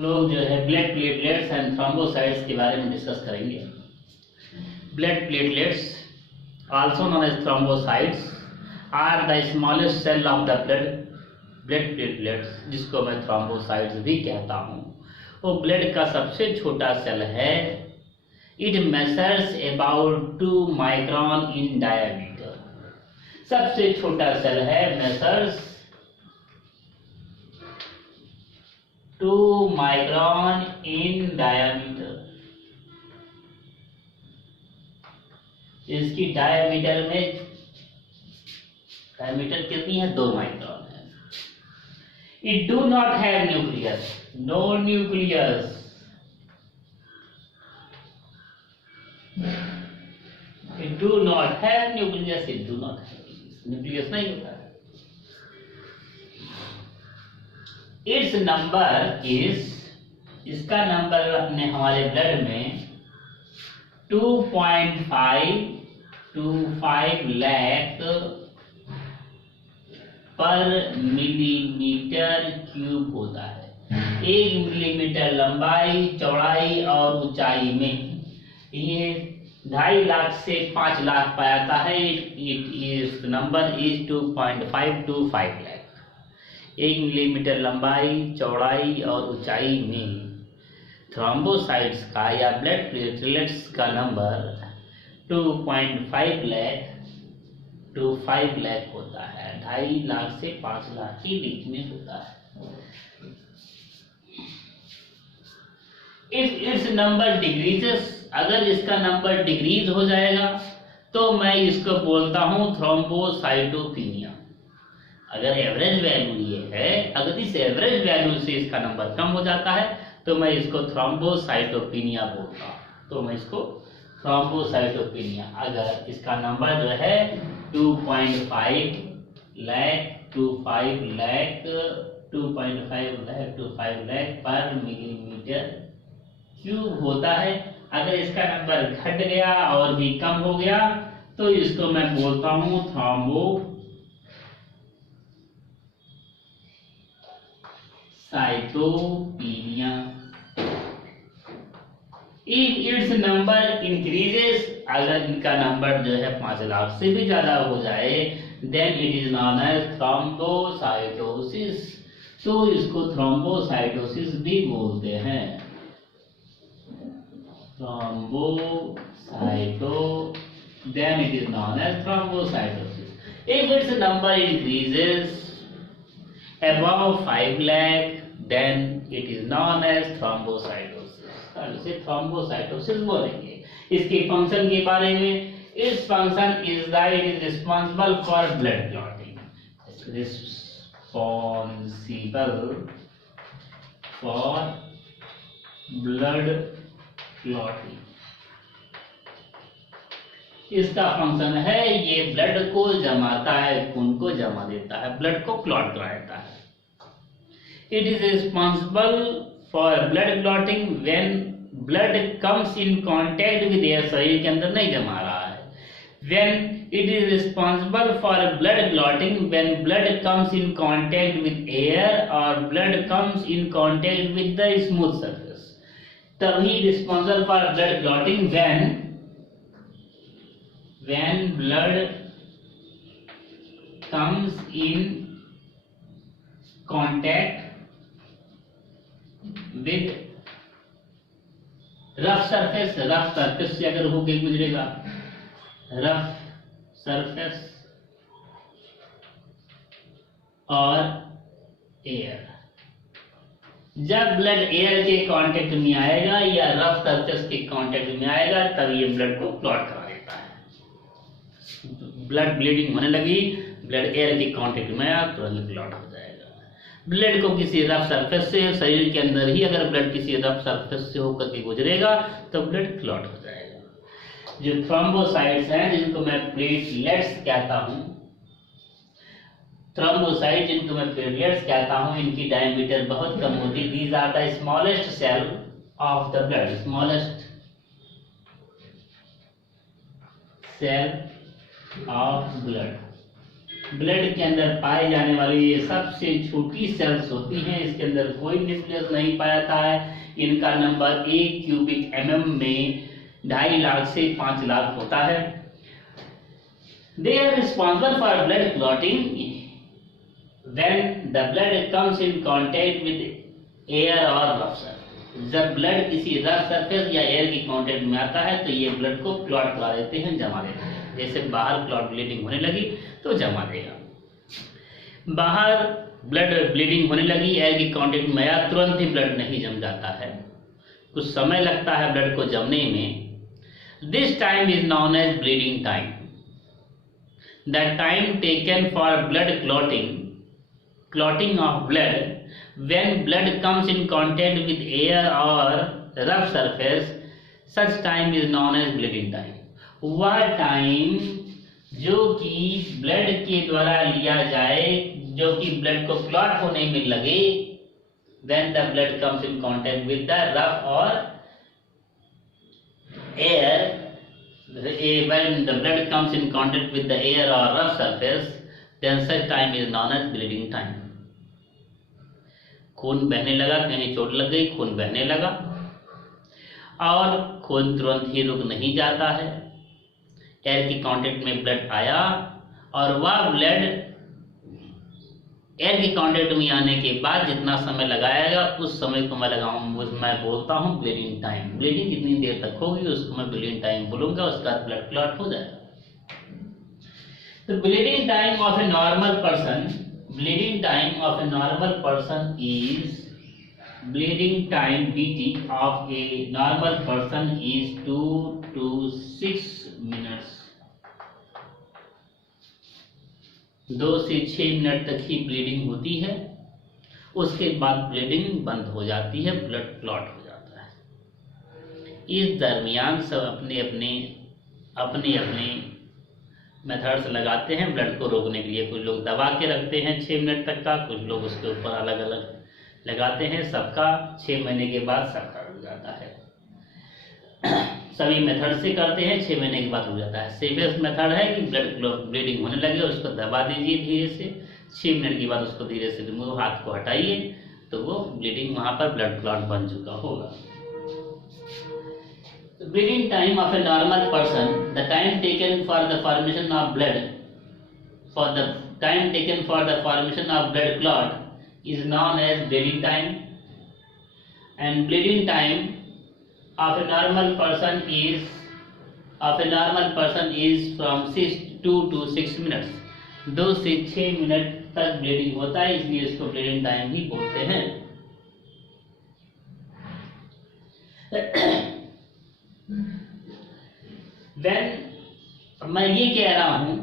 लोग जो है ब्लड प्लेटलेट्स एंड थ्रोम्बोसाइट्स के बारे में डिस्कस करेंगे। Blood platelets also known as thrombocytes are the smallest cell of the blood platelets, जिसको मैं थ्रोम्बोसाइट्स भी कहता हूँ, वो ब्लड का सबसे छोटा सेल है। It measures about 2 micron in diameter. सबसे छोटा सेल है, मेजर्स 2 माइक्रोन इन डायमीटर। इसकी डायमीटर कितनी है? 2 माइक्रोन है। It do not have nucleus, no nucleus. It do not have nucleus, it do not have nucleus नहीं होता है। इट्स नंबर इज, इसका नंबर अपने हमारे ब्लड में 2.5 लाख पर मिलीमीटर क्यूब होता है। 1 मिलीमीटर लंबाई, चौड़ाई और ऊंचाई में ये 2.5 लाख से 5 लाख पाता है। इस number is 2.5 to 5 lakh. 1 millimetre लंबाई, चौड़ाई और ऊंचाई में थ्रोम्बोसाइट्स का या ब्लड प्लेटलेट्स का नंबर 2.5 लाख to 5 लाख होता है। 2.5 लाख से 5 लाख के बीच में होता है। इफ इट्स नंबर डिक्रीजेस, अगर इसका नंबर डिक्रीज हो जाएगा तो मैं इसको बोलता हूं थ्रोम्बोसाइटोपिनिया। अगर एवरेज वैल्यू ये है, अगर इस एवरेज वैल्यू से इसका नंबर कम हो जाता है तो मैं इसको थ्रोम्बोसाइटोपिनिया बोलता हूं। तो मैं इसको थ्रोम्बोसाइटोपिनिया, अगर इसका नंबर जो है 2.5 लाख to 5 लाख, 2.5 लाख to 5 लाख पर मिलीमीटर क्यूब होता है। अगर इसका नंबर घट गया और भी कम हो गया तो इसको मैं बोलता हूं thrombocytopenia. If it's number increases, अगर इनका नंबर जो है 5 लाख से भी ज्यादा हो जाए, then it is known as thrombocytosis. तो इसको थ्रोम्बोसाइटोसिस भी बोलते हैं। Then it is known as thrombocytosis. If its number increases above 5 lakh, then it is known as thrombocytosis. इसे थ्रोम्बोसाइटोसिस बोलेंगे। इसके फंक्शन के बारे में, इस function is that it is responsible for blood clotting. Responsible for blood clotting, इसका function है ये ब्लड को जमाता है, खून को जमा देता है, ब्लड को क्लॉट कराता है। It is responsible for blood clotting when blood comes in contact with air, शरीर के अंदर नहीं जमा रहा है। When it is responsible for blood clotting when blood comes in contact with air और blood comes in contact with the smooth surface. तभी responsible for blood clotting when blood comes in contact with rough surface से अगर होके गुजरेगा, rough surface और air. जब blood air के contact में आएगा या रफ सरफेस के कांटेक्ट में आएगा तब ये ब्लड को क्लॉट करा देता है। ब्लड ब्लीडिंग होने लगी, ब्लड एयर के कांटेक्ट में आया तो क्लॉट हो जाएगा। ब्लड को किसी रफ सरफेस से, शरीर के अंदर ही अगर ब्लड किसी रफ सरफेस से होकर के गुजरेगा तो ब्लड क्लॉट हो जाएगा। जो थ्रोम्बोसाइट्स हैं, जिनको मैं प्लेटलेट्स कहता हूं, थ्रोम्बोसाइट जिनको मैं प्लेटलेट्स कहता हूं, इनकी डायमीटर बहुत कम होती। These are the smallest cell of the blood, smallest cell of blood. Blood के अंदर पाए जाने वाली ये सबसे छोटी सेल्स होती हैं, इसके अंदर कोई न्यूक्लियस नहीं पाया जाता है। इनका नंबर 1 क्यूबिक mm में 2.5 लाख से 5 लाख होता है। They are responsible for blood clotting when the blood comes in contact with air or rough surface। जब ब्लड किसी रफ सरफेस या एयर की कांटेक्ट में आता है तो ये ब्लड को क्लॉट करा देते हैं, जमा देते हैं। जैसे बाहर क्लॉट ब्लीडिंग होने लगी तो जमा देगा। बाहर ब्लड ब्लीडिंग होने लगी, एयर की कांटेक्ट में आया, तुरंत ही ब्लड नहीं जम जाता है, कुछ समय लगता है ब्लड को जमने में। This time is known as bleeding time. The time taken for blood clotting of blood when blood comes in contact with air or rough surface, such time is known as bleeding time। वह time जो कि blood के द्वारा लिया जाए, जो कि blood को क्लॉट होने में लगे, when the blood comes in contact with the rough or air, when the blood comes in contact with the air or rough surface, then such time is known as bleeding time। खून बहने लगा, कहीं चोट लग गई, खून बहने लगा और खून तुरंत ही रुक नहीं जाता है। एयर की कांटेक्ट में ब्लड आया और वह ब्लड एयर की कांटेक्ट में आने के बाद जितना समय लगाएगा उस समय को मैं बोलता हूँ ब्लीडिंग टाइम। ब्लीडिंग कितनी देर तक होगी उसको मैं ब्लीडिंग टाइम बोलूंगा, उसका ब्लड क्लॉट हो जाएगा। तो bleeding time of a normal person, bleeding time of a normal person is, bleeding time BT of a normal person is 2 to 6 minutes। 2 से 6 मिनट तक ही ब्लीडिंग होती है, उसके बाद ब्लीडिंग बंद हो जाती है, ब्लड क्लॉट हो जाता है। इस दरमियान सब अपने अपने मेथड्स लगाते हैं ब्लड को रोकने के लिए। कुछ लोग दबा के रखते हैं 6 मिनट तक का, कुछ लोग उसके ऊपर अलग अलग लगाते हैं। सबका 6 महीने के बाद सबका रुक जाता है। सभी मेथड से करते हैं, 6 महीने के बाद रुक जाता है। सेफेस्ट मेथड है कि ब्लड ब्लीडिंग होने लगे उसको दबा दीजिए धीरे से, 6 मिनट के बाद उसको धीरे से रिमूव, हाथ को हटाइए तो वो ब्लीडिंग वहाँ पर ब्लड क्लॉट बन चुका होगा। Bleeding time of a normal person, the time taken for the formation of blood, for the time taken for the formation of blood clot is known as bleeding time, and bleeding time of a normal person is from 2 to 6 minutes। 2 से 6 minute तक bleeding होता है, इसलिए इसको bleeding time ही बोलते हैं। मैं ये कह रहा हूं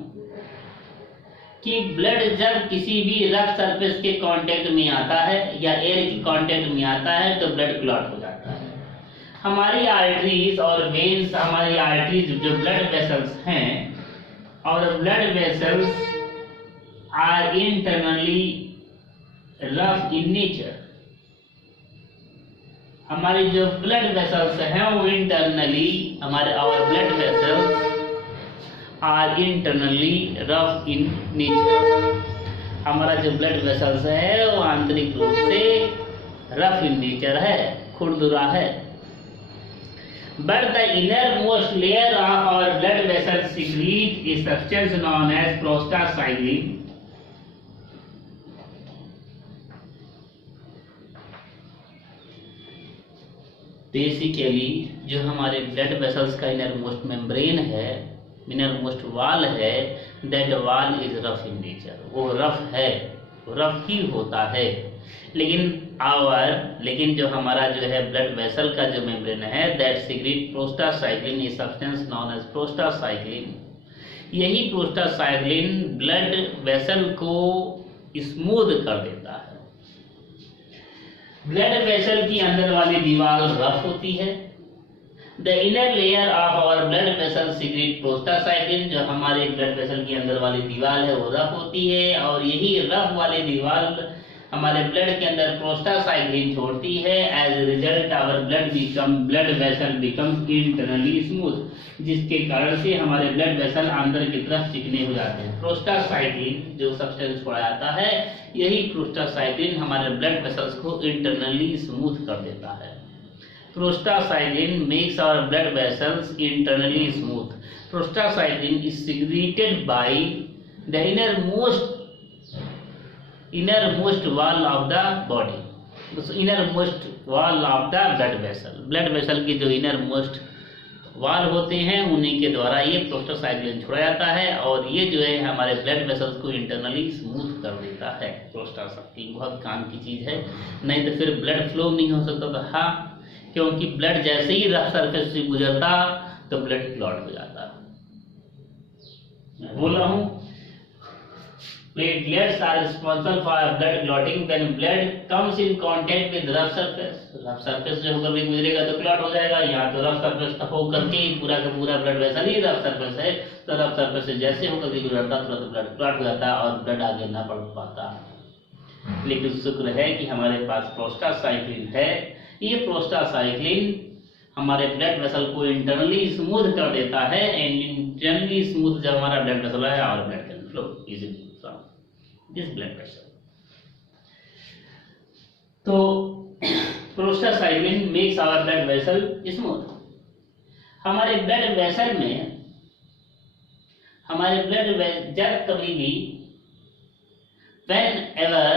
कि ब्लड जब किसी भी रफ सरफेस के कांटेक्ट में आता है या एयर के कांटेक्ट में आता है तो ब्लड क्लॉट हो जाता है। हमारी आर्टरीज और वेन्स, हमारी आर्टरीज जो ब्लड वेसल्स हैं, और blood vessels are internally rough in nature. हमारी जो ब्लड वेसल्स हैं वो इंटरनली, और blood vessels are internally rough in nature. हमारा जो ब्लड वेसल्स है वो आंतरिक रूप से रफ इन नेचर है, खुरदुरा है। But the innermost layer of our blood vessels secrete a substance known as prostacyclin. Basically जो हमारे ब्लड वेसल्स का इनर मोस्ट मेम्ब्रेन है, इनर मोस्ट वॉल है, that wall is rough in nature. वो rough है, वो rough ही होता है। लेकिन जो हमारा जो है ब्लड वेसल का जो मेम्ब्रेन है, that secrete prostacyclin, a substance known as prostacyclin. यही प्रोस्टासाइक्लिन ब्लड वेसल को स्मूथ कर देता है। ब्लड वेसल की अंदर वाली दीवार रफ होती है। The inner layer of our blood vessel secrete prostacyclin. जो हमारे ब्लड वेसल की अंदर वाली दीवार है वो रफ होती है, और यही रफ वाली दीवार हमारे ब्लड के अंदर प्रोस्टासाइक्लिन छोड़ती है, as result our blood vessel become internally smooth, जिसके कारण से हमारे ब्लड वेसल अंदर की तरफ चिकने हो जाते हैं। प्रोस्टासाइक्लिन जो सब्सटेंस छोड़ा जाता है, यही प्रोस्टासाइक्लिन हमारे ब्लड वेसल्स को इंटरनली स्मूथ कर देता है। Prostacyclin makes our blood vessels internally smooth. Prostacyclin is secreted by the innermost wall of the body, innermost wall of the blood vessel, blood vessel की जो innermost wall होते हैं उन्हीं के द्वारा ये प्रोस्टासाइक्लिन छोड़ा जाता है, और ये जो है हमारे ब्लड वेसल्स को इंटरनली स्मूथ कर देता है। प्रोस्टासाइक्लिन बहुत काम की चीज है, नहीं तो फिर ब्लड फ्लो नहीं हो सकता था। हाँ, क्योंकि ब्लड जैसे ही रफ सरफेस से गुजरता तो ब्लड क्लॉट हो जाता। मैं बोल रहा हूँ, platelets are responsible for blood clotting when blood comes in contact with rough surface. Rough surface से होकर भी गुजरेगा तो क्लॉट हो जाएगा। यहाँ तो रफ सरफेस होकर के पूरा का पूरा ब्लड वेसल ही रफ सरफेस है, तो रफ सरफेस से जैसे होकर के गुजरता तुरंत ब्लड क्लॉट हो जाता और ब्लड आगे ना बढ़ पाता। लेकिन शुक्र है कि हमारे पास प्रोस्टासाइक्लिन है। ये प्रोस्टासाइक्लिन हमारे ब्लड वेसल को इंटरनली स्मूथ कर देता है, एंड इंटरनली स्मूथ जब हमारा ब्लड वेसल है और blood can flow easily this blood vessel. तो prostacyclin makes our blood vessel smooth. हमारे ब्लड वेसल में जब कभी भी whenever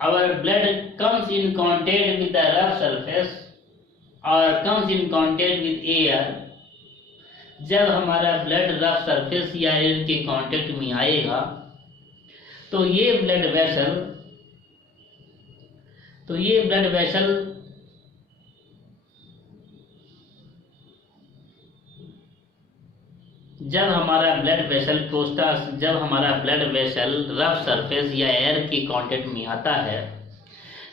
our blood comes in contact with the rough surface or comes in contact with air, जब हमारा blood rough surface या air के कांटेक्ट में आएगा तो ये ब्लड वेसल जब हमारा ब्लड वेसल रफ सरफेस या एयर के कांटेक्ट में आता है,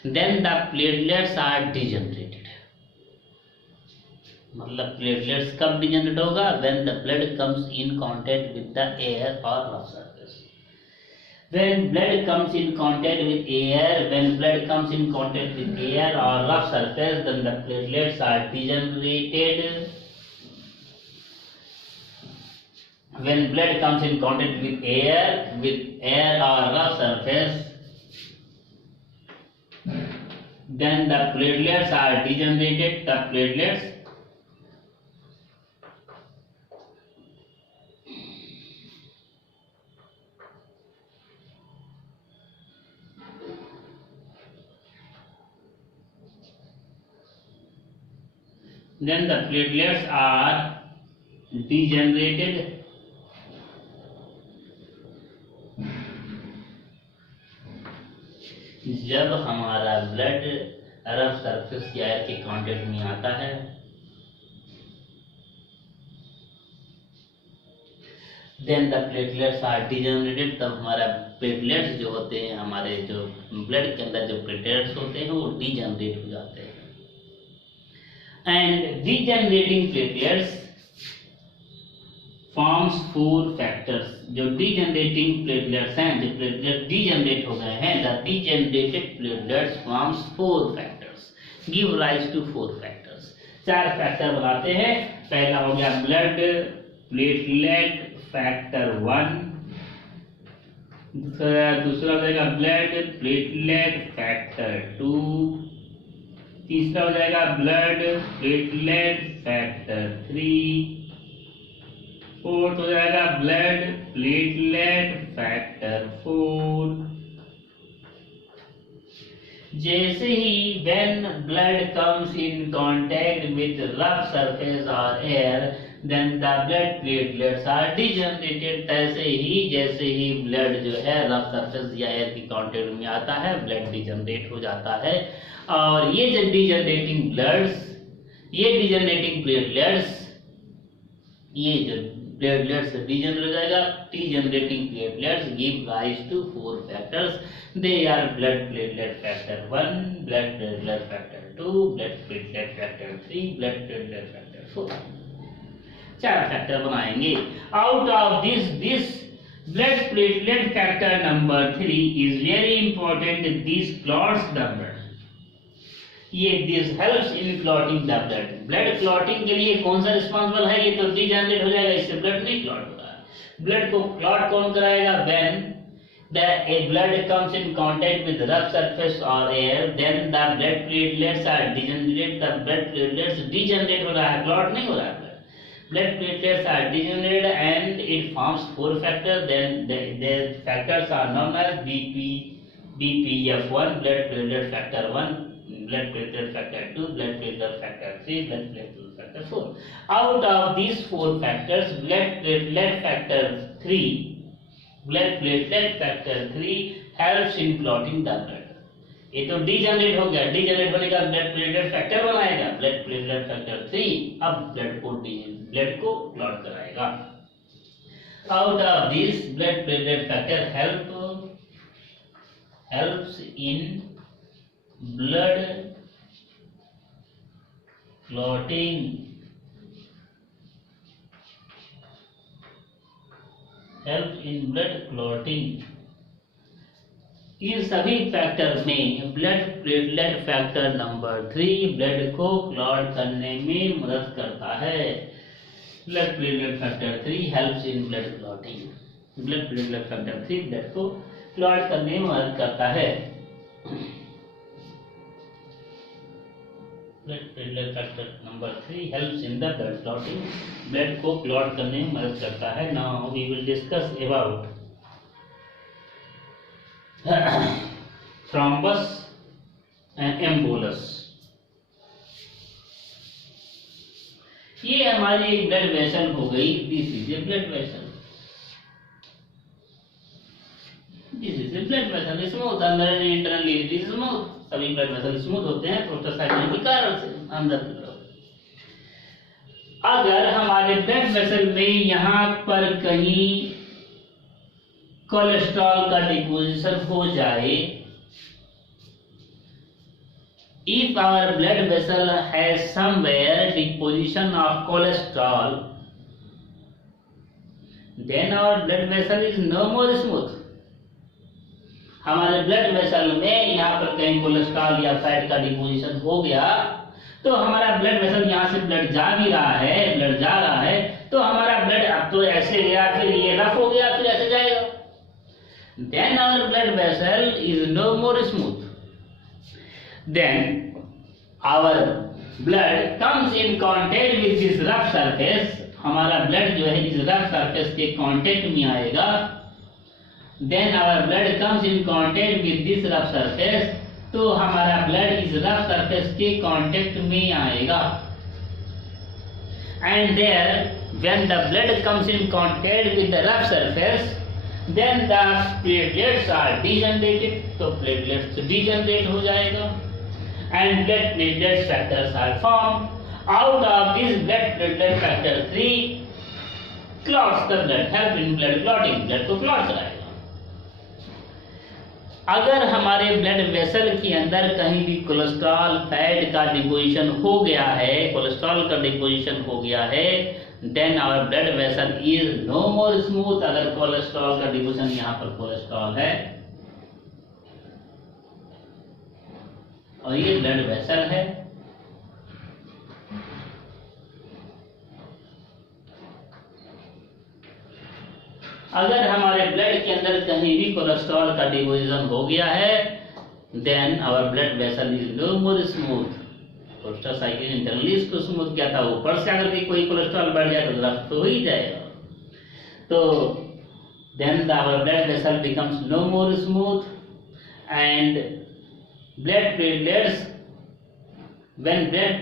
then the platelets are degenerated. मतलब प्लेटलेट्स कब डिजनरेट होगा? When the blood comes in contact with the air और rough surface. When blood comes in contact with air or rough surface, then the platelets are degenerated. When blood comes in contact with air or rough surface, then the platelets are degenerated. The platelets are degenerated. जब हमारा blood rough surface या air के contact में आता है, then the platelets are degenerated. तब हमारा platelets जो होते हैं, हमारे जो ब्लड के अंदर जो प्लेटलेट्स होते हैं वो डिजनरेट हो जाते हैं। And degenerating platelets forms 4 factors। जो degenerating platelets हैं, जो प्लेटलेट डिजनरेट हो गए हैं, the degenerated platelets forms 4 factors, give rise to 4 factors। 4 factor बनाते हैं। पहला हो गया ब्लड प्लेटलेट फैक्टर 1, दूसरा हो जाएगा ब्लड प्लेटलेट फैक्टर 2, तीसरा हो जाएगा ब्लड प्लेटलेट फैक्टर 3, फोर्थ हो जाएगा ब्लड प्लेटलेट फैक्टर 4। जैसे ही when blood comes in contact with rough surface or air, then the blood platelets are degenerated। ऐसे ही जैसे ही ब्लड जो है रफ सरफेस या एयर की कांटेक्ट में आता है, ब्लड डिजनरेट हो जाता है। और ये जो डिजनरेटिंग प्लेटलेट्स, ये जो प्लेटलेट्स डिजनरेट हो जाएगा, degenerating platelets give rise to 4 factors. They are blood platelet factor 1, blood platelet factor 2, blood platelet factor 3, blood platelet factor 4। 4 factor बनाएंगे। Out of this Blood platelet factor number 3 is very important. This clots the blood. ये this helps in clotting the blood. Blood clotting के लिए कौन सा responsible है? ये तो degenerate हो जाएगा, इससे ब्लड नहीं क्लॉट हो रहा है। ब्लड को क्लॉट कौन कराएगा? When the blood comes in contact with rough surface or air, then the blood platelets are degenerate. The blood platelets degenerate हो रहा है, क्लॉट नहीं हो रहा है। Blood platelets are degenerated and it forms 4 factors. Then the factors are known as BPF1, blood platelet factor 1, blood platelet factor 2, blood platelet factor 3, blood platelet factor 4. Out of these 4 factors, blood platelet factor 3 helps in clotting the blood. ये तो degenerate हो गया, degenerate होने का blood platelet factor बनाएगा, blood platelet factor 3 अब blood को clot कराएगा। Out of this blood platelet factor helps in blood clotting, इन सभी फैक्टर में blood platelet factor number 3 blood को क्लॉट करने में मदद करता है। Blood platelet factor 3 helps in blood clotting. Blood platelet factor 3 blood को क्लॉट करने में मदद करता है। Blood platelet factor number 3 helps in the blood clotting, blood को क्लॉट करने में मदद करता है। Now we will discuss about thrombus and embolus. ये हमारी एक ब्लड वेसल हो गई, this is a blood vessel, this is a blood vessel smooth, अंदर इंटरनली इट इज स्मूथ, सभी ब्लड वेसल स्मूथ होते हैं प्रोस्टासाइक्लिन के कारण से अंदर की तरफ। अगर हमारे ब्लड वेसल में यहाँ पर कहीं कोलेस्ट्रॉल का डिपोजिशन हो जाए, if our blood vessel has somewhere deposition of cholesterol, then our blood vessel is no more smooth. हमारे ब्लड वेसल में यहाँ पर कहीं कोलेस्ट्रॉल या फैट का डिपोजिशन हो गया तो हमारा ब्लड वेसल यहाँ से ब्लड जा भी रहा है, ब्लड जा रहा है तो हमारा ब्लड अब तो ऐसे गया, फिर ये रफ हो गया, फिर ऐसे जाएगा। Then our blood vessel is no more smooth. Then our blood comes in contact with this rough surface. हमारा ब्लड जो है इस रफ सरफेस के कांटेक्ट में आएगा। Then our blood comes in contact with this rough surface. तो हमारा blood इस रफ सरफेस के कांटेक्ट में आएगा। And there, when the blood comes in contact with the rough surface, then the platelets are degenerated. तो platelets degenerate हो जाएगा and blood platelet factors are formed. Out of this blood platelet factor 3 clots the blood, help in blood clotting, blood को clot कराएगा। अगर हमारे blood vessel के अंदर कहीं भी कोलेस्ट्रॉल फैट का डिपोजिशन हो गया है, कोलेस्ट्रॉल का डिपोजिशन हो गया है, then our blood vessel is no more smooth. अगर कोलेस्ट्रॉल का डिपोजिशन यहाँ पर कोलेस्ट्रॉल है और ये ब्लड वेसल है, अगर हमारे ब्लड के अंदर कहीं भी कोलेस्ट्रॉल का डिपोजिशन हो गया है, then our blood vessel is no more smooth. Prostacyclin internally इसको स्मूथ किया था, ऊपर से अगर भी कोई कोलेस्ट्रॉल बढ़ जाए तो रफ तो हो ही जाएगा। तो then our blood vessel becomes no more smooth and blood platelets, when blood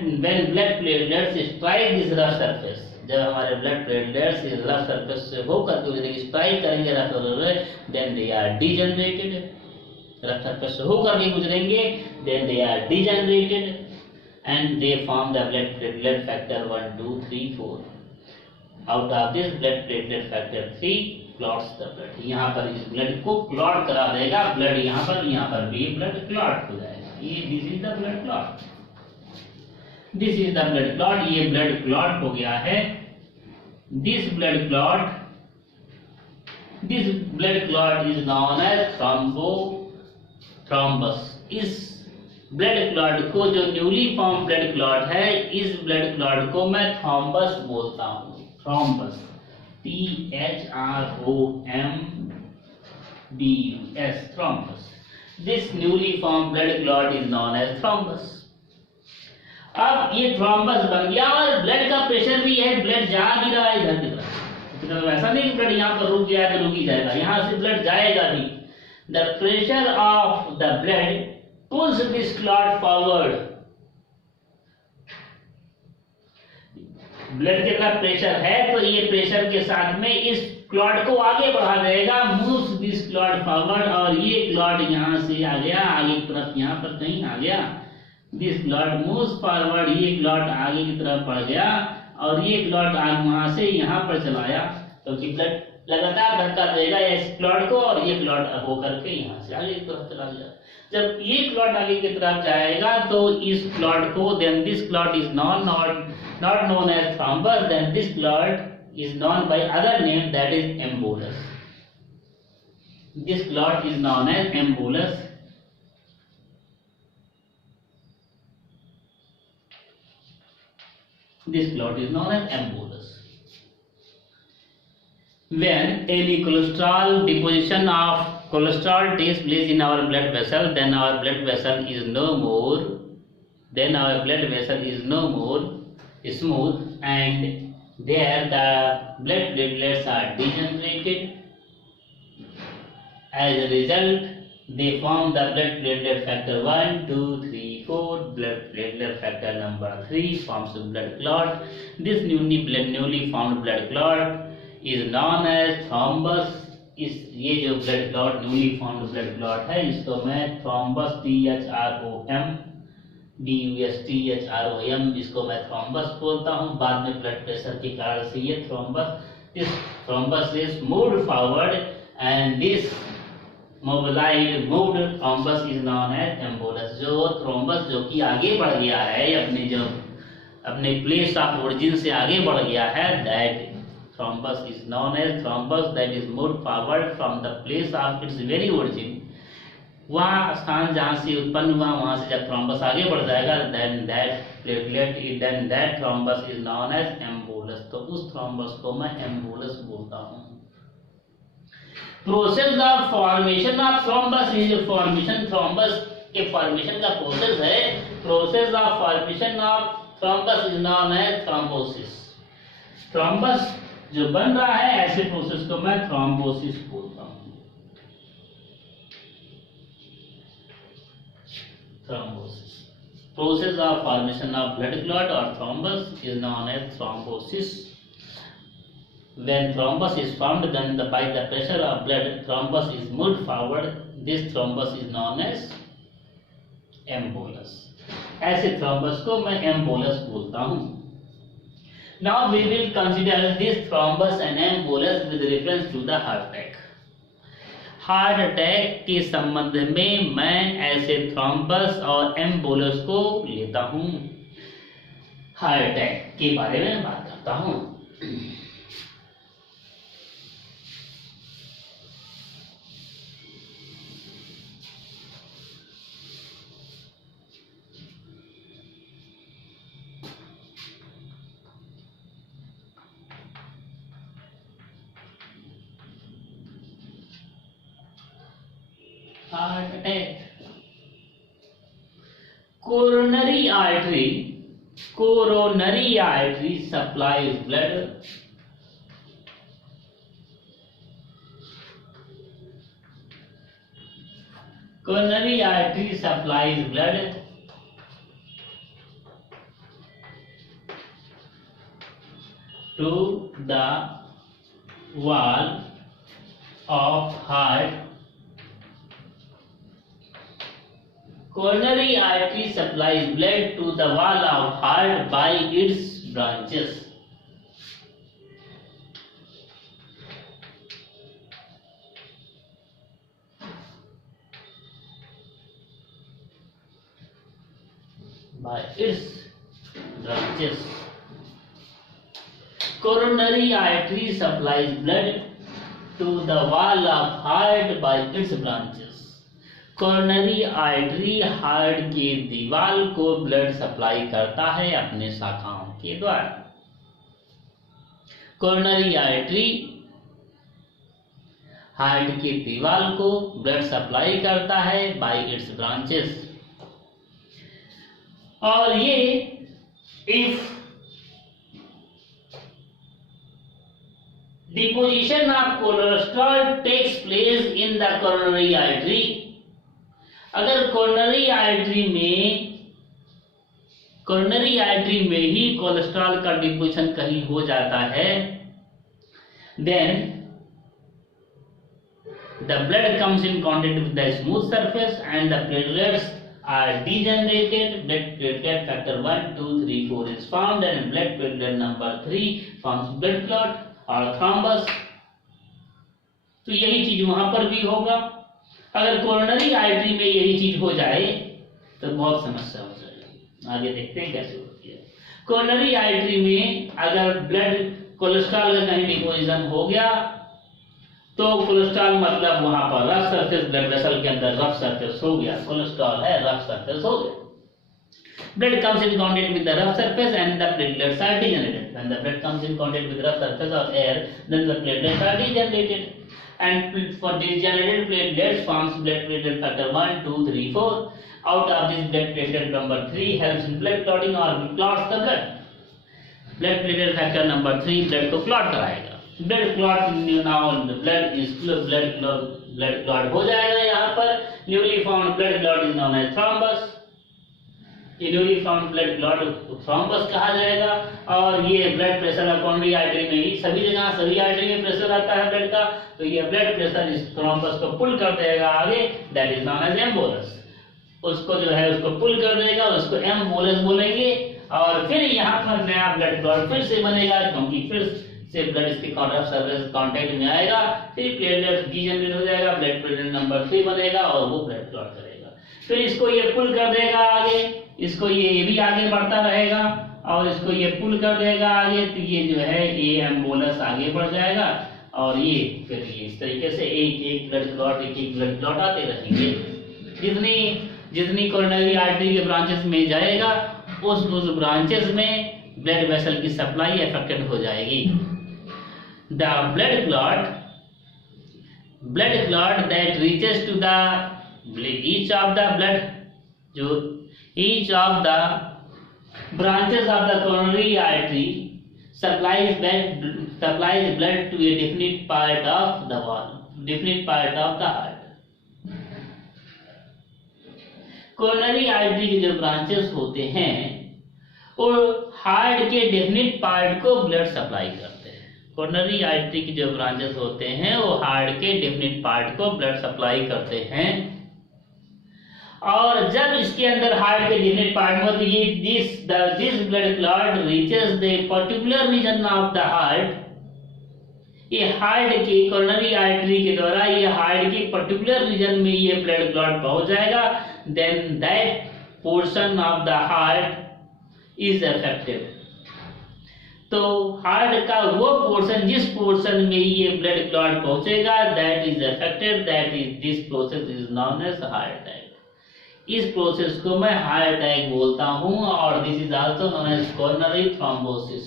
platelets strike this rough surface, जब हमारे ब्लड प्लेटलेट्स इस रफ सरफेस से होकर के गुजरेंगे, स्ट्राइक करेंगे rough surface, then they are degenerated. Rough surface से होकर के गुजरेंगे, then they are degenerated and they form the blood platelet factor 1, 2, 3, 4। Out of this blood platelet factor 3 clots the blood. यहाँ पर इस ब्लड को क्लॉट करा देगा, ब्लड यहाँ पर भी ब्लड क्लॉट हो जाएगा। ये this is the blood clot, this is the blood clot. ये ब्लड क्लॉट हो गया है। This blood clot This blood clot is known as thrombus. इस ब्लड क्लॉट को, जो न्यूली फॉर्म ब्लड क्लॉट है, इस ब्लड क्लॉट को मैं थ्रोम्बस बोलता हूँ. Thrombus, THROMBUS, thrombus. This newly formed blood clot is known as thrombus. अब ये थ्रोम्बस बन गया और ब्लड का प्रेशर भी है, ब्लड जा भी रहा है इधर की तरफ. मतलब ऐसा नहीं कि ब्लड यहाँ पर रुक गया तो रुक ही जाएगा, यहाँ से ब्लड जाएगा भी. The pressure of the blood pulls this clot forward. Blood के तरफ प्रेशर है तो ये प्रेशर के साथ में इस क्लॉट को आगे बढ़ा देगा. मूव्स दिस क्लॉट फॉरवर्ड, और ये क्लॉट यहाँ से आ गया आगे की तरफ, यहाँ पर कहीं आ गया. दिस क्लॉट मूव्स फॉरवर्ड, ये क्लॉट आगे की तरफ बढ़ गया और ये क्लॉट वहां से यहाँ पर चला आया. तो ब्लड लगातार धक्का देगा इस क्लॉट को और ये क्लॉट होकर के यहाँ से आगे की तरफ चला गया. जब ये क्लॉट आगे की तरफ जाएगा तो इस क्लॉट को, then this clot is not known as thrombus, then this clot is known by other name, that is embolus. This clot is known as embolus. This clot is known as embolus. When any cholesterol deposition of cholesterol takes place in our blood vessel, then our blood vessel is no more smooth, and there the blood platelets are degenerated. As a result, they form the blood platelet factor 1, 2, 3, 4. Blood platelet factor number 3 forms a blood clot. This newly formed blood clot is known as thrombus. ये जो blood clot, newly formed blood clot है, इसको मैं thrombus, THROMBUS, इसको मैं thrombus बोलता हूँ. बाद में ब्लड प्रेशर के कारण से ये thrombus, this thrombus is moved forward and this mobilised moved thrombus is known as embolus. जो थ्रोम्बस जो कि आगे बढ़ गया है, अपने प्लेस ऑफ ओरिजिन से आगे बढ़ गया है, that thrombus is known as thrombus that is moved forward from the place of its very origin. वहाँ स्थान जहाँ से उत्पन्न हुआ, वहाँ से जब थ्रोम्बस आगे बढ़ जाएगा, then that thrombus is known as embolus. तो उस थ्रोम्बस को मैं एम्बोलस बोलता हूँ. Process of formation of thrombus is formation. Thrombus के फॉर्मेशन का प्रोसेस है. Process of formation of thrombus is known as thrombosis. Thrombus जो बन रहा है, ऐसे प्रोसेस को मैं थ्रोम्बोसिस बोलता हूं. Thrombosis, process of formation of blood clot और thrombus is known as thrombosis. When thrombus is formed, then by the pressure of blood, thrombus is moved forward. This thrombus is known as embolus. ऐसे thrombus को मैं embolus बोलता हूं. Now we will consider this thrombus and embolus with reference to the heart attack. Heart attack के संबंध में मैं ऐसे थ्रोम्बस और एम्बोलस को लेता हूं. हार्ट अटैक के बारे में बात करता हूं. Heart attack. Coronary artery supplies blood. Coronary artery supplies blood to the wall of heart. Coronary artery supplies blood to the wall of heart by its branches. By its branches. Coronary artery supplies blood to the wall of heart by its branches. Coronary artery heart की दीवार को blood supply करता है अपने शाखाओं के द्वारा। Coronary artery heart की दीवार को ब्लड सप्लाई करता है बाय इट्स ब्रांचेस। और ये if deposition of cholesterol takes place in the coronary artery, अगर कोरोनरी आर्टरी में ही कोलेस्ट्रॉल का डिपोजिशन कहीं हो जाता है, then the blood comes in contact with the smooth surface and the platelets are degenerated. Blood platelet factor 1, 2, 3, 4 is formed and blood platelet number 3 forms blood clot और thrombus. तो यही चीज वहां पर भी होगा। अगर कोरोनरी आर्टरी में यही चीज हो जाए तो बहुत समस्या हो जाएगी। आगे देखते हैं कैसे होती है। कोरोनरी आर्टरी में अगर ब्लड कोलेस्ट्रॉल का कहीं डिपोजिशन हो गया तो कोलेस्ट्रॉल मतलब वहां पर रफ सरफेस, ब्लड वेसल के अंदर रफ सरफेस हो गया, कोलेस्ट्रॉल है रफ सरफेस हो गया। Blood comes in contact with the rough surface and the platelets are degenerated. When the blood comes in contact with the rough surface or air, then the platelets are degenerated. And for degenerated platelets forms blood platelet factor 1, 2, 3, 4. Out of this blood platelet number 3 helps in blood clotting or clots the blood. Blood platelet factor number 3 blood को clot कराएगा। Blood clot now the blood is blood clot हो जाएगा। यहाँ पर newly found blood clot is known as thrombus। ये newly found blood clot thrombus कहा जाएगा। और ये ब्लड प्रेशर कोरोनरी आर्टरी में ही सभी जगह सभी आर्टरी में प्रेशर आता है ब्लड का, तो ये ब्लड प्रेशर इस थ्रोम्बस को पुल कर देगा आगे, that is known as embolus. उसको जो है उसको पुल कर देगा, उसको एम्बोलस बोलेंगे। और फिर यहाँ पर नया ब्लड क्लॉट फिर से बनेगा, क्योंकि फिर से ब्लड इसके कांटेक्ट में आएगा, फिर प्लेटलेट डीजनरेट हो जाएगा, ब्लड प्लेटलेट नंबर 3 बनेगा और वो ब्लड क्लॉट करेगा। फिर इसको ये पुल कर देगा आगे, इसको ये भी आगे बढ़ता रहेगा और इसको ये पुल कर देगा आगे, तो ये जो है ये एम्बोलस आगे बढ़ जाएगा। और ये फिर ये इस तरीके से एक एक ब्लड क्लॉट आते रहेंगे। जितनी कोरोनरी आर्टरी के ब्रांचेस में जाएगा उस ब्रांचेस में ब्लड वेसल की सप्लाई अफेक्टेड हो जाएगी। The blood clot that reaches to the each of the blood, जो each of the branches of the coronary artery supplies blood to a definite part of the heart. Coronary artery के जो branches होते हैं वो heart के definite part को blood supply करते हैं। कोरोनरी आर्टरी के जो ब्रांचेस होते हैं वो हार्ट के डेफिनेट पार्ट को ब्लड सप्लाई करते हैं। और जब इसके अंदर हार्ट के डिफरेंट पार्ट में, तो ये this blood clot reaches the particular region of the heart. ये हार्ट की कोरोनरी आर्टरी के द्वारा ये हार्ट की पर्टिकुलर रीजन में ये ब्लड क्लॉट पहुंच जाएगा, then that portion of the heart is affected. तो हार्ट का वो पोर्शन जिस पोर्शन में ये ब्लड क्लॉट पहुंचेगा that is affected, that is this process is known as heart attack. इस प्रोसेस को मैं हार्ट अटैक बोलता हूं और this is also known as coronary thrombosis.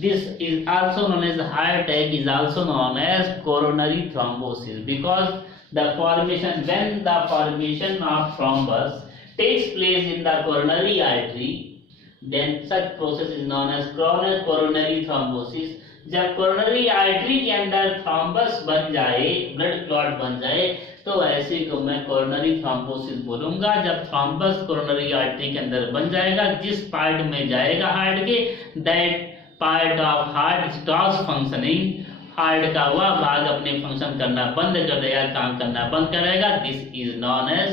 This is also known as heart attack is also known as coronary thrombosis because the formation when the formation of thrombus takes place in the coronary artery, then such process is known as coronary thrombosis। जब coronary artery के अंदर thrombus बन जाए, blood clot बन जाए, तो ऐसे को मैं कोरोनरी थ्रोम्बोसिस बोलूंगा। जब थ्रोम्बस कोरोनरी आर्टरी के अंदर बन जाएगा, जिस पार्ट में जाएगा हार्ट के, that part of heart stops functioning. Heart का वह भाग अपने फंक्शन करना बंद कर देगा, काम करना बंद करेगा। This is known as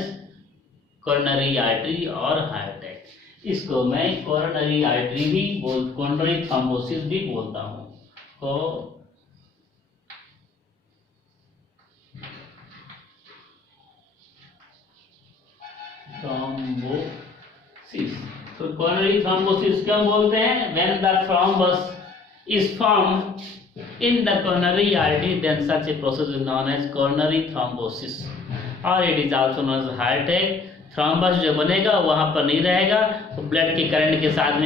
coronary artery और हार्ट अटैक। इसको मैं कोरोनरी आर्टरी भी कोरोनरी थ्रोम्बोसिस भी बोलता हूँ। थ्रोम्बोसिस, तो कोरोनरी थ्रोम्बोसिस क्यों बोलते हैं? When the thrombus is formed in the coronary artery, then such a process is known as coronary thrombosis or it is also known as heart attack. Thrombus जो बनेगा वहां पर नहीं रहेगा, तो ब्लड के करंट के साथ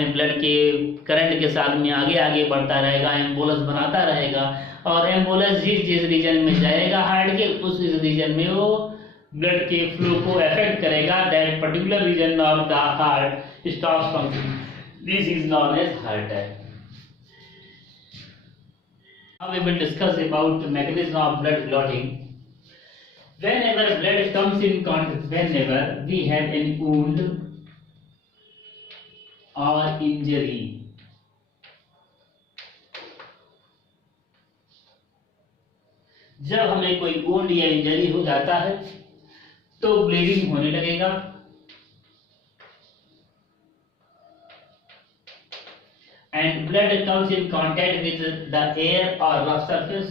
में आगे आगे बढ़ता रहेगा, एम्बोलस बनाता रहेगा, और एम्बोलस जिस रीजन में जाएगा हार्ट के, उस रीजन में वो ब्लड के फ्लो को अफेक्ट करेगा, that particular region of the heart stops functioning, this is known as heart attack. Now we will discuss about the mechanism of blood clotting. Whenever blood comes in contact, whenever we have any wound or injury, जब हमें कोई wound या injury हो जाता है तो bleeding होने लगेगा, and blood comes in contact with the air or rough surface,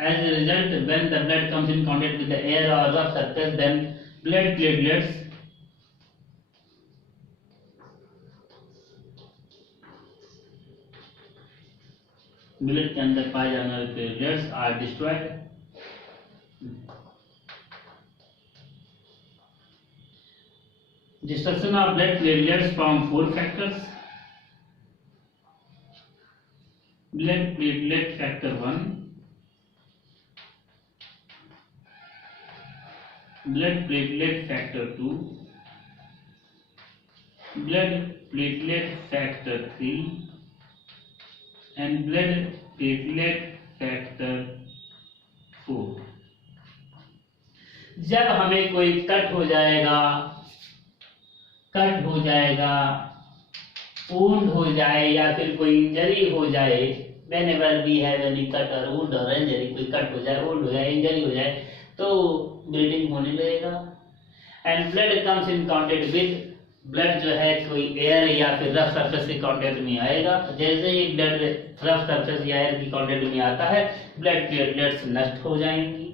As a result, when the blood comes in contact with the air or rough surface, then blood platelets blood के अंदर पाए जाने वाले platelets are destroyed. Destruction of blood platelets from 4 factors. Blood platelet factor 1, blood platelet factor 2, blood platelet factor 3 and blood platelet factor 4. जब हमें कोई cut हो wound हो जाए या फिर कोई इंजरी हो जाए, whenever we have any cut or wound or injury, कोई कट हो जाए, वुंड हो जाए, इंजरी हो जाए, तो ब्लीडिंग होने लगेगा. And blood comes in contact with, blood जो है कोई एयर या फिर रफ सरफेस के कांटेक्ट में आएगा. जैसे ही ब्लड रफ सरफेस या एयर की कांटेक्ट में आता है, ब्लड प्लेटलेट्स नष्ट हो जाएंगी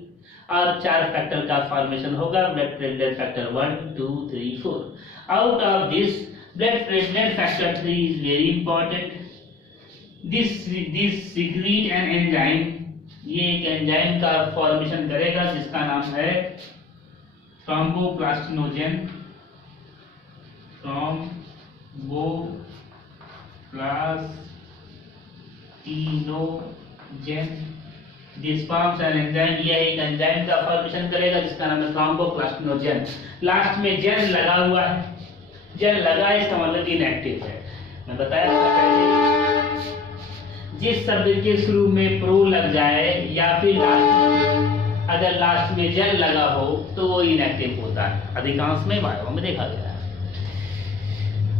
और 4 फैक्टर का फॉर्मेशन होगा. Blood platelet factor 1, 2, 3, 4. Out of this blood platelet factor 3 is very important. This secret an enzyme, ये एक एंजाइम का फॉर्मेशन करेगा जिसका नाम है थ्रोम्बोप्लास्टिनोजेन. दिस फॉर्म्स एन एंजाइम, ये एक एंजाइम का फॉर्मेशन करेगा जिसका नाम है थ्रोम्बोप्लास्टिनोजेन. लास्ट में जेन लगा हुआ है, जेन लगा है इसका मतलब इनएक्टिव है. मैं बताया था पहले, जिस शब्द के शुरू में प्रो लग जाए या फिर अगर लास्ट में जेन लगा हो तो वो इनएक्टिव होता है. अधिकांश में बायो में देखा गया है.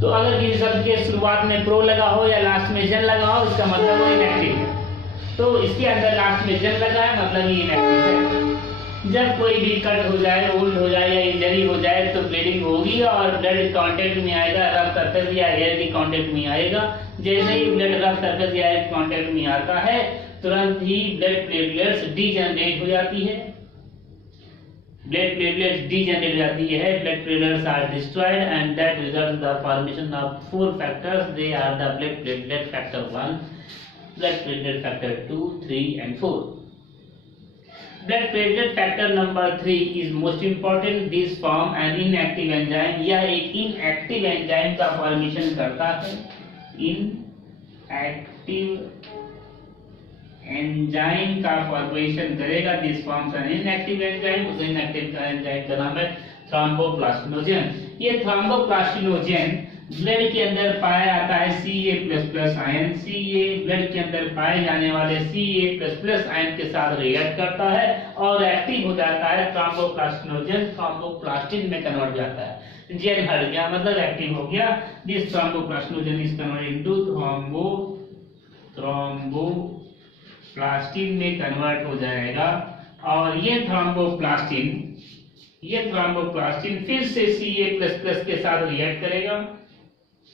तो अगर किसी शब्द के शुरुआत में प्रो लगा हो या लास्ट में जेन लगा हो, इसका मतलब वो इनएक्टिव है. तो इसके अंदर लास्ट में जेन लगा है, मतलब ये इनएक्टिव है. जब कोई भी कट हो जाए, वुंड हो जाए या इंजरी हो जाए तो ब्लीडिंग होगी और ब्लड कांटेक्ट में आएगा, रफ सरफेस या एयर के कांटेक्ट में आएगा. जैसे ही ब्लड रफ सरफेस या एयर के कांटेक्ट में आता है, तुरंत ही ब्लड प्लेटलेट्स डीजनरेट हो जाती है. ब्लड प्लेटलेट्स डीजनरेट हो जाती है, blood platelets are destroyed and that results the formation of 4 factors. They are the blood platelet factor 1, blood platelet factor 2, 3 and 4. Blood platelet factor number 3 is most important. This form an inactive enzyme. यह एक inactive enzyme का formation करता है. Inactive enzyme का formation करेगा. This forms an inactive enzyme. उस inactive enzyme का नाम है थ्रोम्बोप्लास्टिनोजेन. ये थ्रोम्बोप्लास्टिनोजेन ब्लड के अंदर पाया जाता है Ca++ आयन. Ca ब्लड के अंदर पाए जाने वाले Ca++ आयन के साथ रिएक्ट करता है और एक्टिव हो जाता है. थ्रोम्बोप्लास्टिनोजेन थ्रोम्बोप्लास्टिन में कन्वर्ट हो जाता है. जेन हट गया मतलब एक्टिव हो गया. This thromboplastinogen is converted into thromboplastin में कन्वर्ट हो जाएगा. और ये थ्रोम्बोप्लास्टिन ये थ्रोम्बोप्लास्टिन फिर से Ca++ के साथ रिएक्ट करेगा,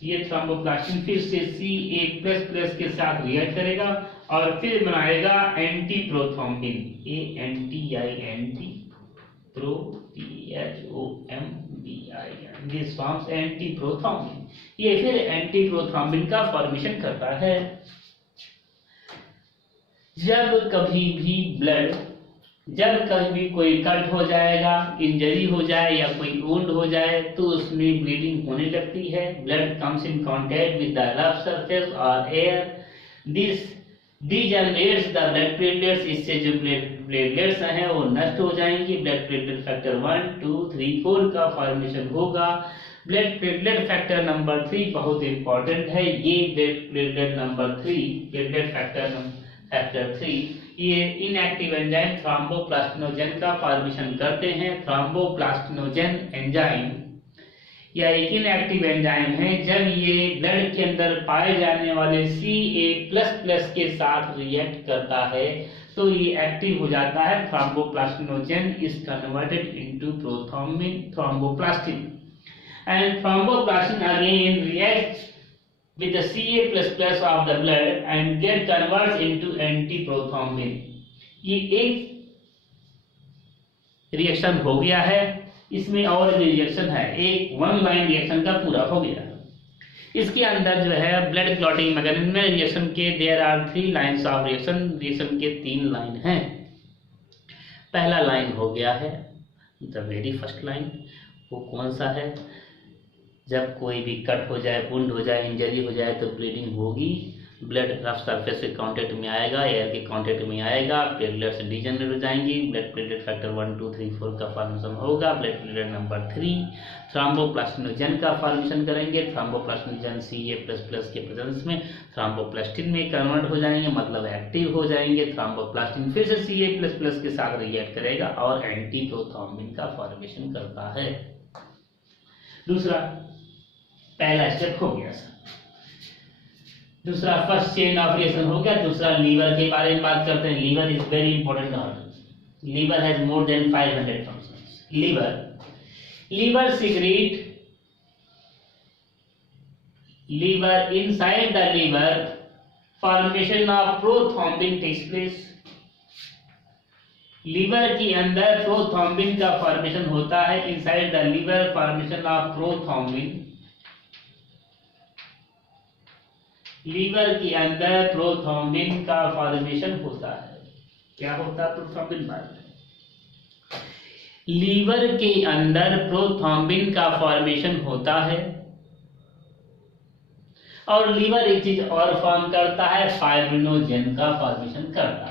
ये थ्रोम्बोप्लास्टिन फिर से Ca++ के साथ रिएक्ट करेगा और फिर बनाएगा anti prothrombin, anti prothrombin, this forms anti prothrombin. ये फिर एंटी प्रोथ्रोम्बिन का फॉर्मेशन करता है। जब कभी कोई कट हो जाएगा, इंजरी हो जाए या कोई वुंड हो जाए तो उसमें ब्लीडिंग होने लगती है। Blood comes in contact with the rough surface और air, this degenerates the blood platelets. इससे जो प्लेटलेट्स हैं वो नष्ट हो जाएंगी। ब्लड प्लेटलेट फैक्टर 1, 2, 3, 4 का फॉर्मेशन होगा। ब्लड प्लेटलेट फैक्टर नंबर 3 बहुत इंपॉर्टेंट है। ये blood platelet number 3, platelet factor 3 ये इनएक्टिव एंजाइम थ्रोम्बोप्लास्टिनोजेन का फॉर्मेशन करते हैं। थ्रोम्बोप्लास्टिनोजेन एंजाइम या एक इनएक्टिव एंजाइम है। जब ये ब्लड के अंदर पाए जाने वाले Ca++ के साथ रिएक्ट करता है तो ये एक्टिव हो जाता है। Thromboplastinogen is converted into thromboplastin and thromboplastin again reacts with the Ca++ of the blood and get converts into antiprothrombin। ये एक रिएक्शन हो गया है। इसमें और भी रिएक्शन है, एक वन लाइन रिएक्शन का पूरा हो गया। इसके अंदर जो है ब्लड क्लॉटिंग मैकेनिज्म में रिएक्शन के there are 3 lines of reaction के 3 लाइन हैं। पहला लाइन हो गया है द वेरी फर्स्ट लाइन, वो कौन सा है? जब कोई भी कट हो जाए, वुंड हो जाए, इंजरी हो जाए तो ब्लीडिंग होगी। ब्लड रफ सरफेस के कांटेक्ट में आएगा, एयर के कांटेक्ट में आएगा, प्लेटलेट्स डिजनरेट हो जाएंगी। ब्लड प्लेटलेट फैक्टर 1, 2, 3, 4 का फॉर्मेशन होगा। ब्लड प्लेटलेट नंबर 3 थ्रोम्बोप्लास्टिनोजेन का फॉर्मेशन करेंगे। थ्रोम्बोप्लास्टिनोजेन Ca++ के प्रेजेंस में थ्रोम्बोप्लास्टिन में कन्वर्ट हो जाएंगे, मतलब एक्टिव हो जाएंगे। थ्रोम्बोप्लास्टिन फिर से Ca++ के साथ रिएक्ट करेगा और एंटी प्रोथ्रोम्बिन का फॉर्मेशन करता है। दूसरा, पहला स्टेप हो गया सर। दूसरा फर्स्ट चेन ऑफ रिएक्शन हो गया। दूसरा लीवर के बारे में बात करते हैं। Liver is very important organ. Liver has more than 500 functions. Liver secret, liver inside the liver formation of prothrombin takes place. Liver के अंदर प्रोथ्रोम्बिन का फॉर्मेशन होता है। Inside the liver formation of prothrombin, liver के अंदर prothrombin का formation होता है। क्या होता है प्रोथ्रोम्बिन? लीवर के अंदर प्रोथ्रोम्बिन का फॉर्मेशन होता है और लीवर एक चीज और फॉर्म करता है, फाइब्रिनोजेन का फॉर्मेशन करता है।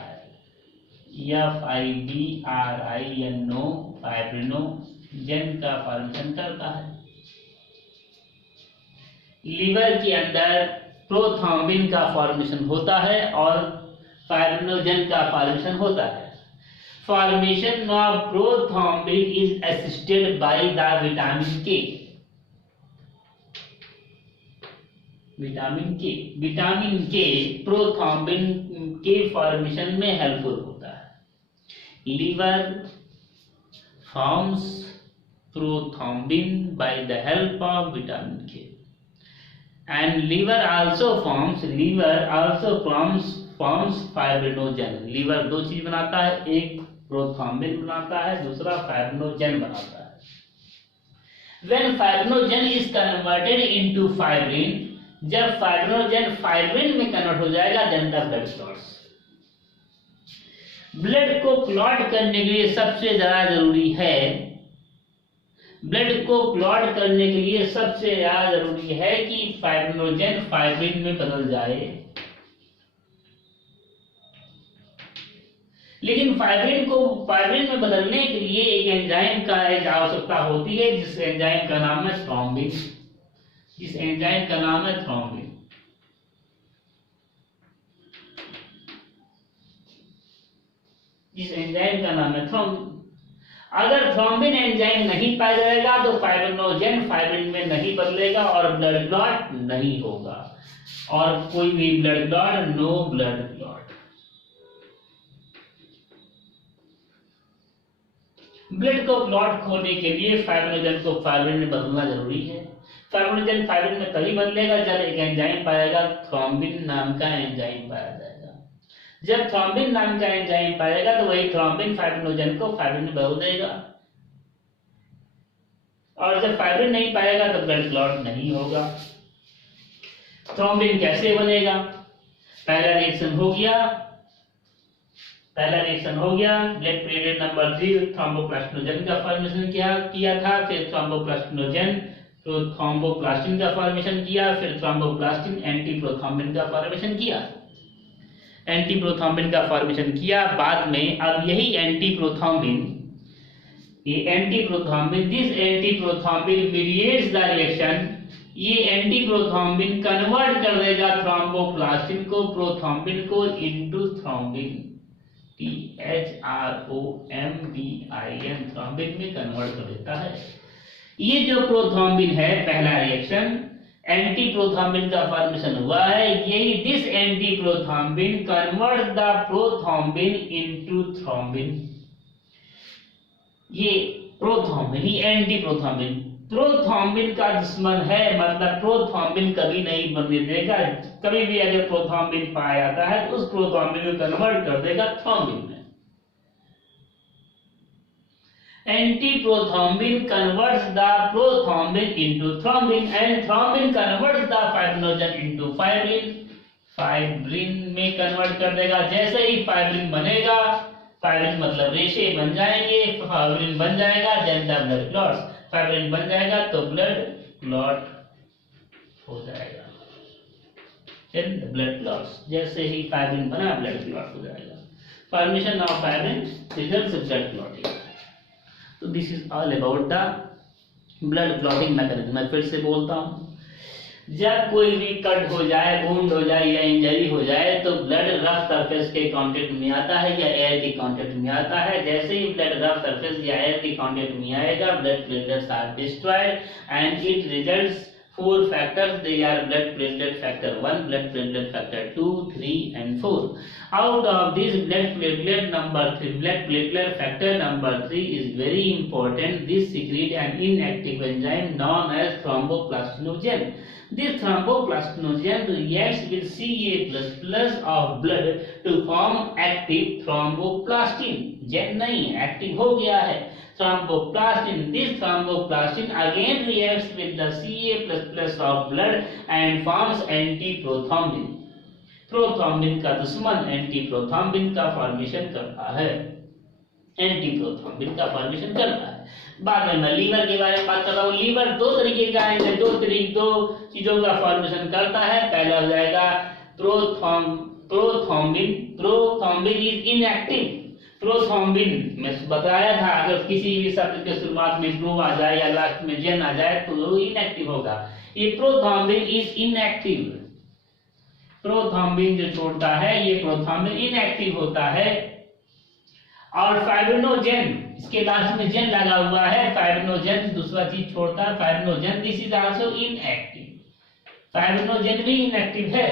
FIBRINO, फाइब्रिनोजेन का फॉर्मेशन करता है। लीवर के अंदर प्रोथ्रोम्बिन का फॉर्मेशन होता है और फाइब्रिनोजेन का फॉर्मेशन होता है। Formation of prothrombin is assisted by the vitamin K. Vitamin K prothrombin के फॉर्मेशन में हेल्पफुल होता है। Liver forms prothrombin by the help of vitamin K. And liver also forms fibrinogen। Liver दो चीज बनाता है, एक प्रोथ्रोम्बिन बनाता है, दूसरा फाइब्रिनोजेन बनाता है। When fibrinogen is converted into fibrin, जब फाइब्रिनोजेन फाइब्रिन में कन्वर्ट हो जाएगा, then the blood clots। Blood को क्लॉट करने के लिए सबसे ज्यादा जरूरी है, ब्लड को क्लॉट करने के लिए सबसे ज्यादा जरूरी है कि फाइब्रिनोजेन फाइब्रिन में बदल जाए। लेकिन फाइब्रिन में बदलने के लिए एक एंजाइम का एक आवश्यकता होती है, जिस एंजाइम का नाम है थ्रोम्बिन। जिस एंजाइम का नाम है थ्रोम्बिन। जिस एंजाइम का नाम है थ्रोम्बिन। अगर थ्रोम्बिन एंजाइम नहीं पाया जाएगा तो फाइब्रिनोजेन फाइब्रिन में नहीं बदलेगा और ब्लड क्लॉट नहीं होगा। और कोई भी blood clot, no blood clot. Blood को क्लॉट होने के लिए फाइब्रिनोजन को फाइब्रिन में बदलना जरूरी है। फाइब्रिनोजन फाइब्रिन में तभी बदलेगा जब एक एंजाइम पाएगा, थ्रोम्बिन नाम का एंजाइम पाया जाएगा। जब थ्रोम्बिन नाम का एंजाइम पाएगा तो वही थ्रोम्बिन फाइब्रिनोजन को फाइब्रिन में बदल देगा, और जब फाइब्रिन नहीं पाएगा तो ब्लड क्लॉट नहीं होगा। थ्रोम्बिन कैसे बनेगा? पहला रिएक्शन हो गया, ब्लड प्लेटलेट नंबर 3 थ्रोम्बोप्लास्टिनोजन का फॉर्मेशन किया था, फिर थ्रोम्बोप्लास्टिनोजन तो थ्रोम्बोप्लास्टिन का फॉर्मेशन किया, फिर थ्रोम्बोप्लास्टिन एंटीप्रोथ्रोम्बिन का फॉर्मेशन किया। बाद में अब यही एंटीप्रोथ्रोम्बिन दिस एंटीप्रोथ्रोम्बिन मीडिएट्स द रिएक्शन। ये एंटीप्रोथ्रोम्बिन कन्वर्ट कर देगा थ्रोम्बोप्लास्टिन को, प्रोथ्रोम्बिन को इनटू थ्रोम्बिन, THROMBIN, थ्रोम्बिन में कन्वर्ट कर देता है। ये जो प्रोथ्रोम्बिन है, पहला रिएक्शन एंटीप्रोथ्रोम्बिन का फॉर्मेशन हुआ है, यही this antiprothrombin convert the prothrombin into thrombin. ये प्रोथ्रोम्बिन ही एंटीप्रोथ्रोम्बिन प्रोथ्रोम्बिन का दुश्मन है, मतलब प्रोथ्रोम्बिन कभी नहीं बनने देगा। कभी भी अगर प्रोथ्रोम्बिन पाया जाता है तो उस प्रोथ्रोम्बिन को कन्वर्ट कर देगा थ्रोम्बिन में। Antiprothrombin converts the prothrombin into thrombin and thrombin converts the fibrinogen into fibrin. Fibrin में कन्वर्ट कर देगा। जैसे ही फाइब्रिन बनेगा, फाइब्रिन मतलब रेशे बन जाएंगे, फाइब्रिन बन जाएगा, then the blood clots. Fibrin बन जाएगा तो ब्लड क्लॉट हो जाएगा, देन द ब्लड क्लॉट्स। जैसे ही फाइब्रिन बना, ब्लड क्लॉट हो जाएगा। Formation of fibrin results in blood clotting. तो this is all about the blood clotting mechanism. मैं फिर से बोलता हूँ, जब कोई भी कट हो जाए, वुंड हो जाए या इंजरी हो जाए तो ब्लड रफ सरफेस के कांटेक्ट में आता है या एयर के कांटेक्ट में आता है। जैसे ही ब्लड रफ सरफेस या एयर के कांटेक्ट में आएगा, blood platelets are destroyed and it results 4 factors. They are blood platelet factor 1, blood platelet factor 2, 3 and 4. Out of this blood platelet factor number 3 is very important. This secrete an inactive enzyme known as thromboplastinogen. This thromboplastinogen reacts with Ca++ of blood to form active thromboplastin. जेन नहीं, active हो गया है thromboplastin. This thromboplastin again reacts with the Ca++ of blood and forms antiprothrombin. Prothrombin का दुश्मन एंटीप्रोथ्रोम्बिन का formation करता है, एंटीप्रोथ्रोम्बिन का फॉर्मेशन करता है। बाद में मैं लीवर के बारे में बात कर रहा हूँ। लीवर 2 तरीके का है, 2 चीजों का फॉर्मेशन करता है। पहला हो जाएगा prothrombin. Prothrombin is inactive. Prothrombin मैं बताया था, अगर किसी भी शब्द के शुरुआत में प्रो आ जाए या लास्ट में जेन आ जाए तो वो इनएक्टिव होगा। ये प्रोथ्रोम्बिन इज इनएक्टिव। प्रोथ्रोम्बिन जो छोड़ता है, ये प्रोथ्रोम्बिन इनएक्टिव होता है। और फाइब्रिनोजेन, इसके लास्ट में जेन लगा हुआ है, फाइब्रिनोजेन दूसरा चीज छोड़ता है, fibrinogen this is also inactive. Fibrinogen भी इनएक्टिव है।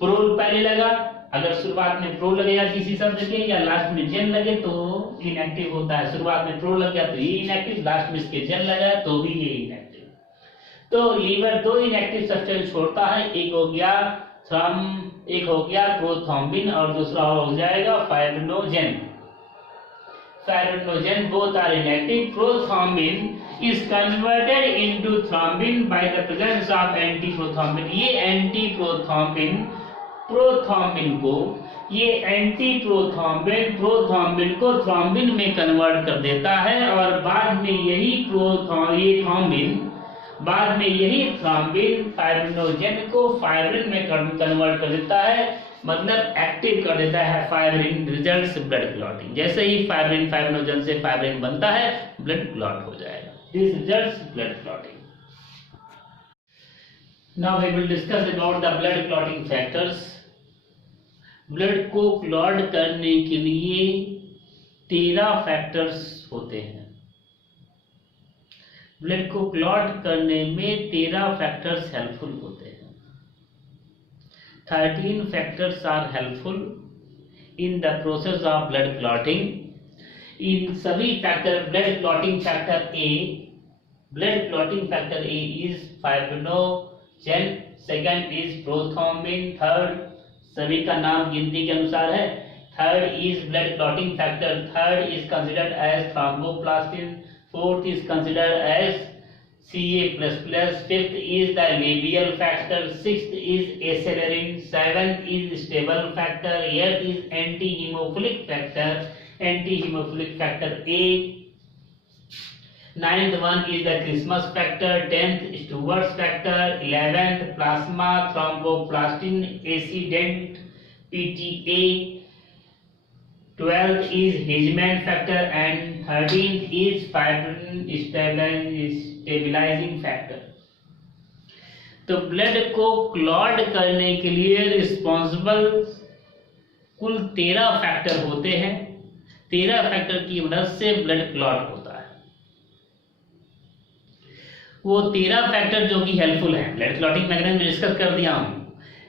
प्रो पहले लगा, अगर शुरुआत में प्रो लगेगा किसी शब्द के या लास्ट में जेन लगे तो इनएक्टिव होता है। शुरुआत में प्रो लग गया तो ये इनएक्टिव, लास्ट में इसके जेन लगा तो भी ये इनएक्टिव। तो लीवर 2 इनएक्टिव सब्सटेंस छोड़ता है, एक हो गया प्रोथ्रोम्बिन और दूसरा हो जाएगा fibrinogen. Fibrinogen both are inactive. Prothrombin is converted into thrombin by the presence of antiprothrombin. ये एंटीप्रोथ्रोम्बिन प्रोथ्रोम्बिन को थ्रोम्बिन में कन्वर्ट कर देता है और बाद में यही थ्रोम्बिन फाइब्रिनोजेन को फाइब्रिन में कन्वर्ट कर देता है, मतलब एक्टिव कर देता है फाइब्रिन। Results blood clotting. जैसे ही फाइब्रिनोजन से फाइब्रिन बनता है, ब्लड क्लॉट हो जाएगा। This results blood clotting. Now we will discuss about the blood clotting factors. Blood को क्लॉट करने के लिए 13 फैक्टर्स होते हैं। ब्लड को क्लॉट करने में 13 फैक्टर्स हेल्पफुल होते हैं। 13 factors are helpful in the process of blood clotting. इन सभी factor blood clotting factor A is fibrinogen, second is prothrombin, third सभी का नाम गिनती के अनुसार है, third is blood clotting factor, third is considered as thromboplastin, fourth is considered as Ca++, fifth is the labial factor, sixth is acelerin, seventh is stable factor, eighth is anti-hemophilic factor A, ninth one is the Christmas factor, 10th Stewart's factor, 11th plasma thromboplastin accident PTA, 12th is Hegeman factor and 13th is fibrin stabilizing factor। तो blood को clot करने के लिए responsible कुल 13 factor होते हैं। 13 factor की मदद से ब्लड क्लॉट होता है। वो 13 फैक्टर जो कि हेल्पफुल है, ब्लड क्लॉटिंग मैकेनिज्म डिस्कस कर दिया हूं,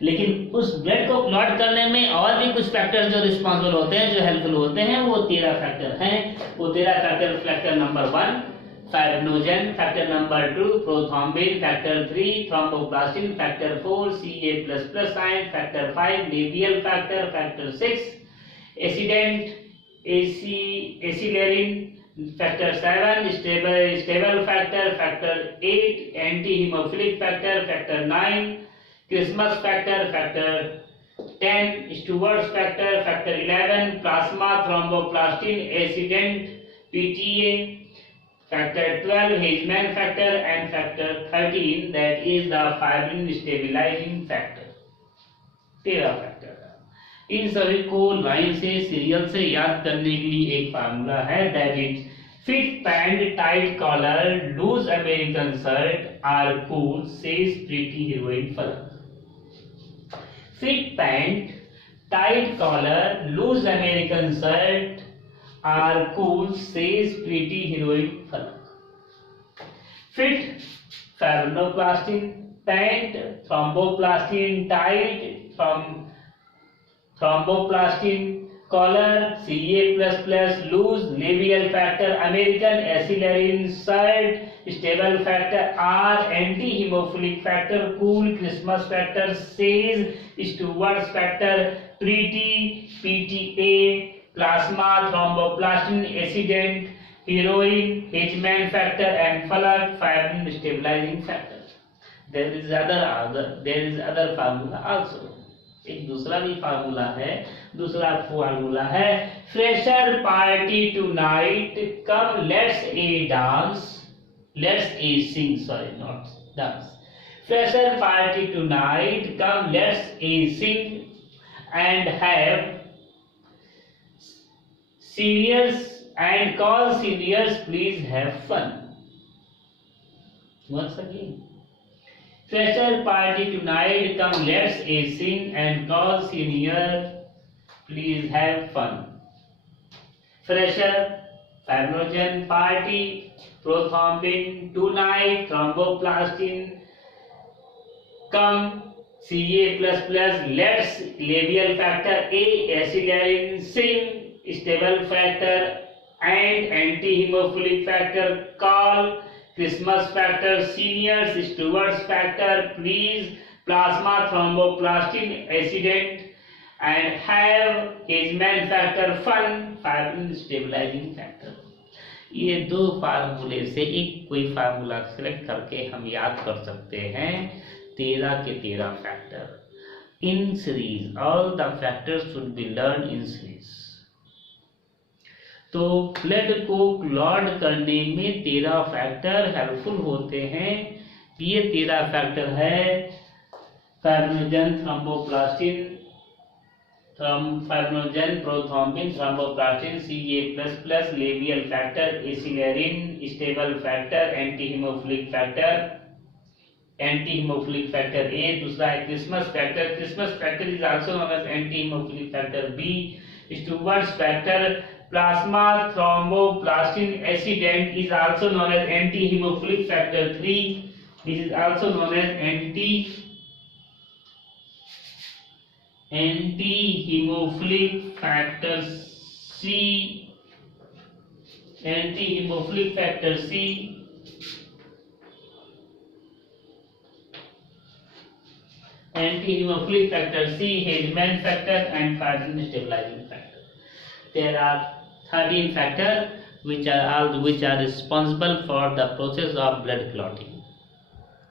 लेकिन उस ब्लड को क्लॉट करने में और भी कुछ फैक्टर्स जो रिस्पॉन्सिबल होते हैं, जो हेल्पफुल होते हैं, वो 13 फैक्टर हैं। वो 13 factor, factor number 1 fibrinogen, factor number 2 prothrombin, factor 3 thromboplastin, factor 4 Ca++ ion, factor 5 labile factor, factor 6 antecedent accelerin, factor 7 stable factor, factor 8 anti haemophilic factor, factor 9 Christmas factor, factor 10 Stuart's factor, factor 11 plasma thromboplastin antecedent PTA, factor 12 Hegeman factor and factor 13 that is the fibrin stabilizing factor। 13 factor है। इन सभी को line से serial से याद करने के लिए एक फार्मूला है, that is fit pant tight collar loose American shirt are cool says pretty heroine Falak. Fit pant tight collar loose American shirt are cool says pretty heroine Falak. Fit fibrinoplastin, pant thromboplastin, tight thromboplastin, collar Ca++, loose labile factor, American accelerin, shirt stable factor, are anti haemophilic factor, cool Christmas factor, says Stuart's factor, pretty PTA, plasma thromboplastin accident, heroin, Hegeman factor and Falak fibrin stabilizing factor। there is other formula also। एक दूसरा भी formula है, दूसरा formula है fresher party tonight come let's a sing, sorry not dance, fresher party tonight come let's a sing and have seniors and call seniors please have fun। once again, fresher party tonight come let's a sing and call seniors please have fun। fresher fibrinogen party prothrombin tonight thromboplastin come Ca++ let's labial factor A acelerin sing stable factor and anti-hemophilic factor call Christmas factor seniors Stewart's factor please plasma thromboplastin accident and have Hegeman factor fun fibrin stabilizing factor। ये दो फार्मूले से एक कोई formula select करके हम याद कर सकते हैं 13 के 13 factor in series. All the factors should be learn in series. तो ब्लड को क्लॉट करने में 13 फैक्टर हेल्पफुल होते हैं। ये 13 फैक्टर है fibrinogen, thromboplastin, fibrinogen, prothrombin, thromboplastin, Ca++, labile factor, accelerin, stable factor, anti haemophilic factor A. दूसरा है Christmas factor. Christmas factor is also known as anti haemophilic factor B. Stuart's factor plasma thromboplastin accident is also known as anti-hemophilic factor 3, which is also known as anti-hemophilic factor C, anti-hemophilic factor C, anti-hemophilic factor C, Hedman factor, and 13 stabilizing factor. There are 13 factors which are responsible for the process of blood clotting.